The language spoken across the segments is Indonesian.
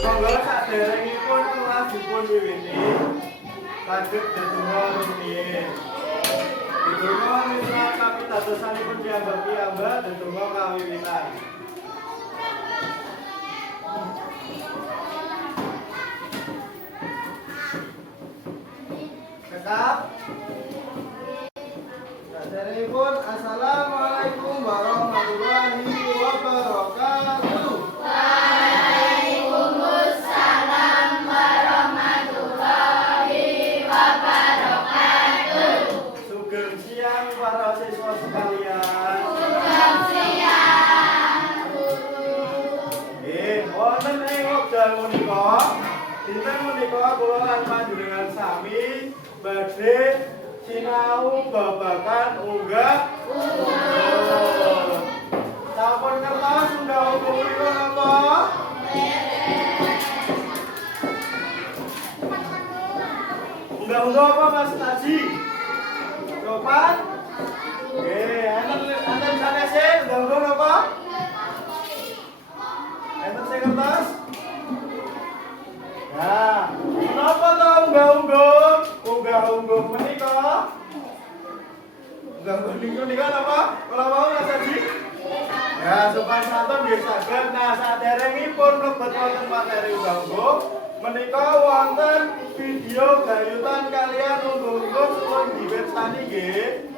Monggo saderengipun kelas dipun wiwiti saged ndedonga rumiyin. Ndedonga mitra kapitadosanipun piyambak-piyambak ndedonga kawiwitan. Tetap. Saderengipun assalamualaikum warahmatullahi wabarakatuh. Sugeng siang para siswa sekalian. Sugeng siang, Nggih, wonten ing wekdal menika, dinten menika kula lan panjenengan sami badhe sinau babagan unggah ungguh. Sampun ngertos unggah ungguh menika napa? Unggah-ungguh apa Mas Taji? Sopan? Nggih, enten sanese unggah-ungguh napa? Enten sing ngertos? Nah, menapa to unggah-ungguh? Unggah-ungguh menika? Unggah-ungguh menika napa? Kala mau Mas Taji? Ya, sopan santun nggih saged. Nah, saderengipun mlebet wonten materi unggah-ungguh menika wonten video gayutan kalian unggah-ungguh suwun dipirsani nggih.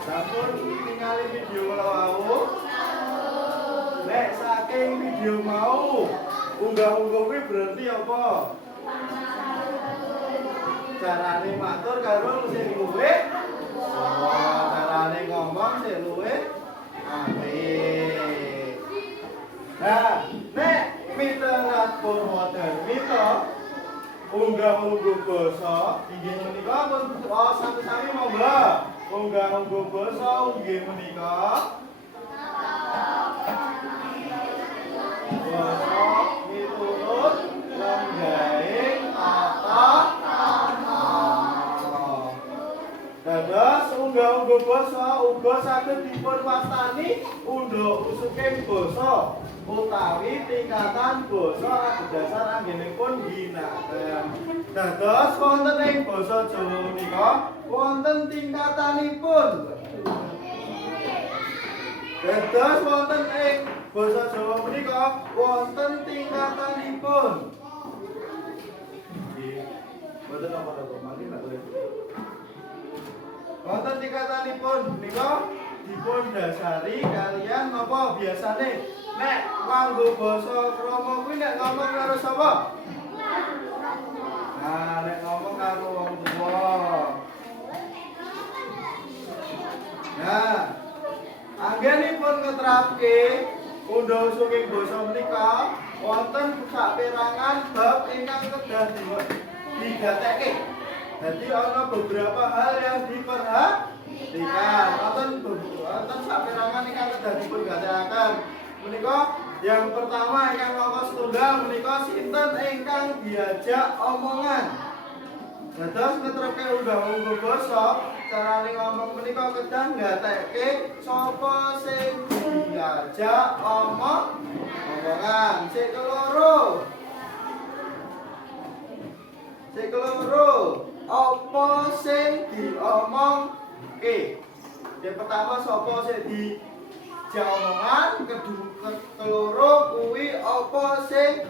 Sampun ningali video kala wau. Nek saking video mau unggah-ungguh kuwi berarti apa? Carane matur karo sing luwih. Carane ngomong sing luwih apik. Nah, nek miterat pun wonten mito unggah-ungguh basa inggih menika pun sami-sami monggo. Unggah-ungguh basa inggih menika basa miturut lenggahing tata krama. Dados unggah-ungguh basa uga saged dipun wastani undha-usuking basa utawi tingkatan basa adhedhasar anggenipun ginakaken. Dados wonten ing basa Jawa menika wonten tingkatanipun. Dados wonten ing basa Jawa menika wonten tingkatanipun. Nggih. Mboten apa-apa, mangke tak boleh. Wonten tingkatanipun menika dipun dasari kalian napa biasane nek nganggo basa krama kuwi nek ngomong karo sapa? Nah, nek ngomong karo wong tuwa. Nah, anggenipun ngeterapke undha-usuking basa menika wonten saperangan bab ingkang kedah digatekke. Jadi ana beberapa hal yang diperhatikan. Wonten saperangan ingkang kedah dipun gatekaken. Menika yang pertama ingkang nomor setunggal menika sinten ingkang diajak omongan. Dados ngetrekke unggah-ungguh basa, carane ngomong menika kedah nggatekke sapa sing diajak omongan. Sing keloro. Apa sing diomongke? Yang pertama sapa sing diajak omongan, keloro kuwi apa sing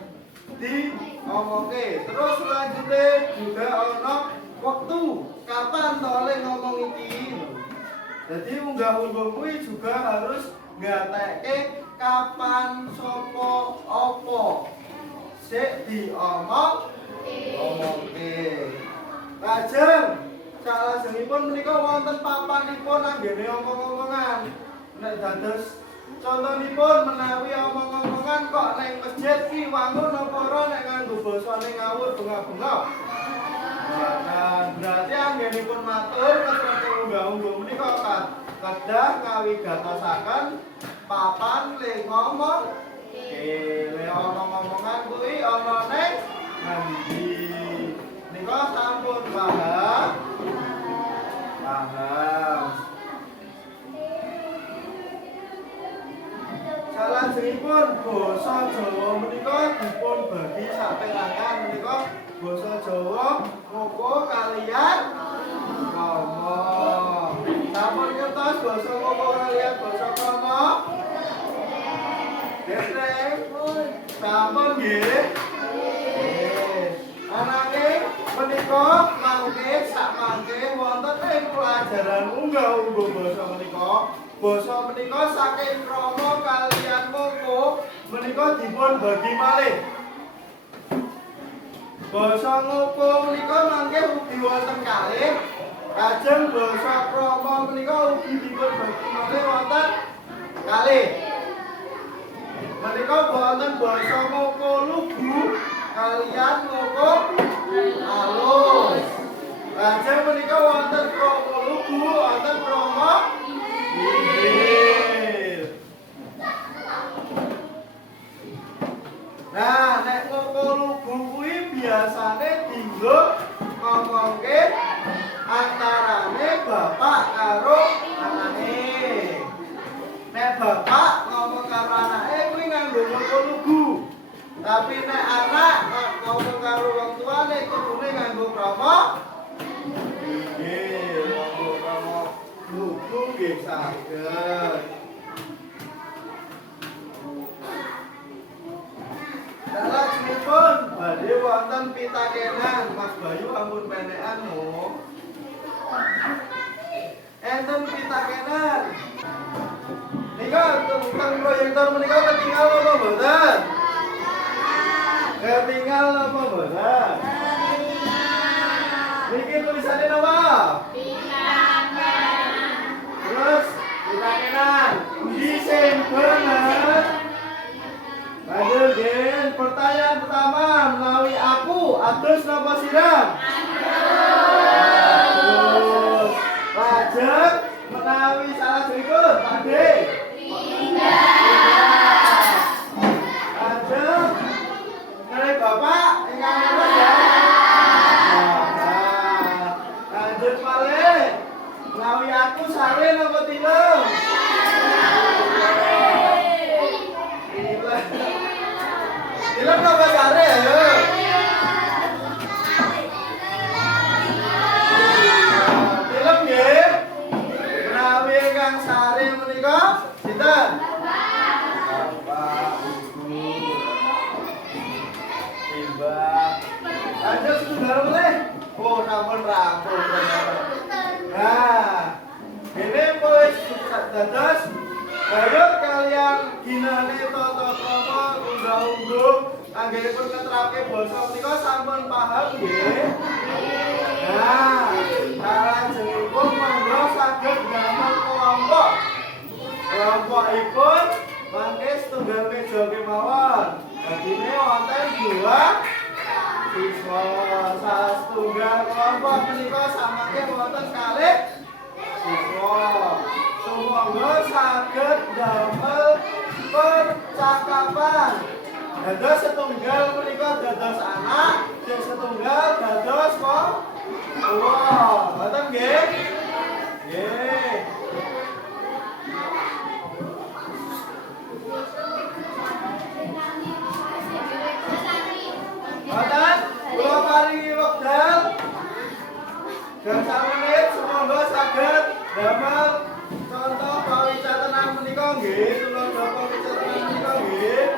diomongke. Terus selanjutnya juga ono waktu kapan tole ngomong iki. Jadi unggah-ungguh kuwi juga harus nggatekke kapan sapa apa sik omongke. Lajeng salajengipun menika wonten papanipun anggene omong-omongan. Nek dados contonipun menawi omong-omongan kok ning masjid ki wangun apa ora nek nganggo basane ngawur bengak-bengok. Nah, berarti anggenipun matur keterangan unggah-ungguh menika kedah ngawigatosaken papan le ngomong. Le omong-omongan kuwi ana ning ngendi? Nika sampun paham? Paham. Salajengipun basa Jawa menika dipun bagi saperangan menika basa Jawa ngoko kaliyan krama. Sampun ngertos basa ngoko kaliyan basa krama? Nggih, sampun nggih. Ananging menika mangke sak mangke wonten ing pelajaran unggah-ungguh basa menika. Basa menika saking krama kaliyan ngoko menika dipun bagi malih. Basa ngoko menika mangke ugi wonten kalih. Lajeng basa krama menika ugi dipun bagi malih wonten kalih. Menika wonten basa ngoko lugu kaliyan ngoko alus. Lajeng menika wonten krama lugu wonten krama inggil. Nah, nek ngoko lugu kuwi biasane dienggo ngomongke antarane bapak karo anake. Nek bapak ngomong karo anake kuwi nganggo ngoko lugu. Tapi nek anak ngomong karo wong tuane kudune nganggo krama inggil. Nganggo krama lugu nggih saged. Salajengipun badhe wonten pitakenan. Mas Bayu ampun penekan no. Enten pitakenan. Nika tentang proyektor menika ketinggal apa mboten? Ketinggal apa mboten? Niki tulisannya napa? Terus pitakenan. Di sing bener. Lanjut, Gen. Pertanyaan pertama, menawi aku adus napa siram? Adus. Lajeng menawi salah berikut, Pak D. Lajeng menawi Bapak ingkang leres ya. Lanjut malih. Menawi aku sare napa tilem? Tilem napa sare ayo? Tilem nggih. Menawi ingkang sare menika sinten? Bapak, Ibu. Timbang. Lanjut setunggal meneh. Oh, sampun rampung. Nah, ini wis dados bayut kalian ginane tata krama unggah-ungguh anggenipun keterake basa menika sampun paham nggih? Nah, salajengipun monggo saged damel kelompok. Kelompokipun mangke setunggal meja kemawon. Dadine wonten 2 siswa. Salah setunggal kelompok menika samangke wonten kalih siswa. Sumangga saged damel percakapan. Dados setunggal menika dados anak, sing setunggal dados wong tuwa. Ngoten nggih? Nggih. Ngoten, kula paringi wekdal gangsal menit sumangga saged damel contoh pawicatenan menika nggih, tulodo pawicatenan menika nggih.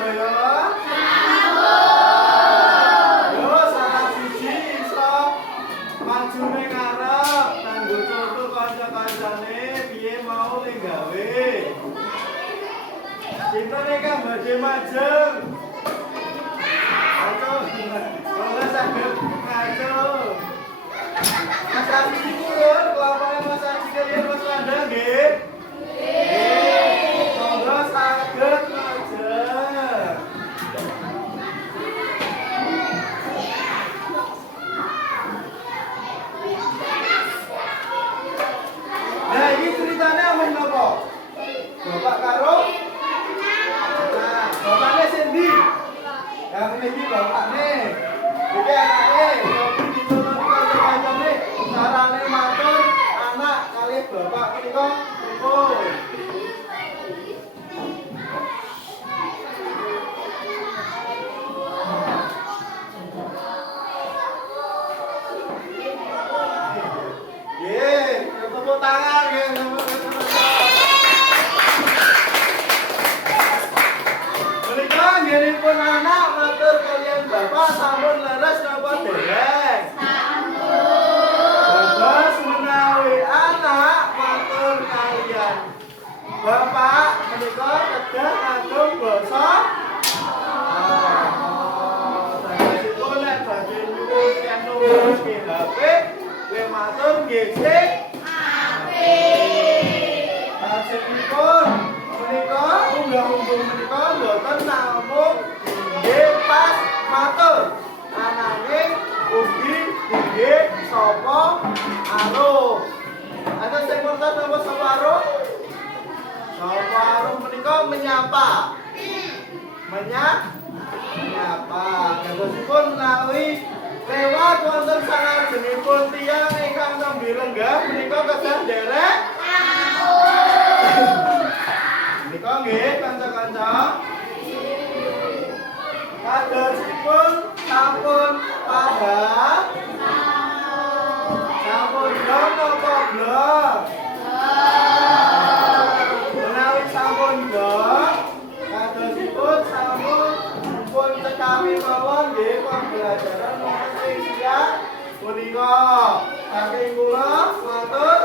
sedaya? Yo salah siji iso maju ning ngarep kanggo contoh kanca-kancane piye mau ning gawe. Cintane kan badhe majeng. Ayo, kalau saged ngaco. Mas Ardi purun, kelapane Mas Ardi kalian Mas Wanda nggih. Monggo saged majeng. Nah, ini ceritanya omong napa? Bapak karo nah, bapaknya Cindy. Yang ini bapaknya. Iki anake, tapi ditonton kanca-kancane carane matur anak kali bapak menika pripun. Nggih, tepuk tangan nggih. Menika nggihipun anak matur kalian bapak sampun leres napa dereng? Bapak menawi anak matur kalian bapak menika kedah kagem basa Sanesipun nek badhe nyuwun yen nulis HP kowe matur nggih sik Hasilipun menika unggah-ungguh menika mboten namung nggih pas matur ananging ugi nggih sapa aruh. Ada sing ngertos napa sapa aruh? Sapa aruh menika menyapa. Menyapa. Kadosipun menawi lewat wonten salajengipun tiyang ingkang nembe lenggah menika kedah derek menika nggih kanca-kanca. Kadosipun sampun paham? Sampun dong napa blok? Menawi sampun dong, kadosipun sampun pun cekawi mawon nggih pembelajaran wonten ing siang punika. Saking kula matur